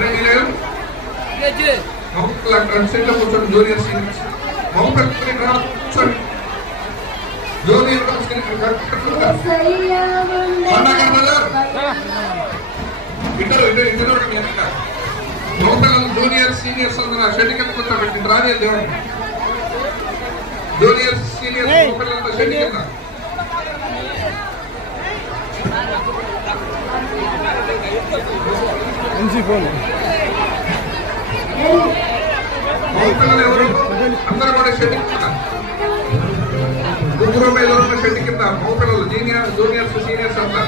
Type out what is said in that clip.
అరే నీళ్ళు సెట్లో కూర్చోండి. జూనియర్ సీనియర్స్ కూర్చోండి. జూనియర్ ఇద్దరు మగపిల్లలు జూనియర్ సీనియర్స్ షెడ్ కింద కూర్చోబెట్టింది. రాని దేవుడు జూనియర్ సీనియర్ మగపిల్లలతో షెడ్ కింద. మగపిల్లలు ఎవరు అందరూ కూడా షెడ్ కింద. ముగ్గురు షెడ్ కింద మగపిల్లలు జూనియర్స్ సీనియర్స్ అంతా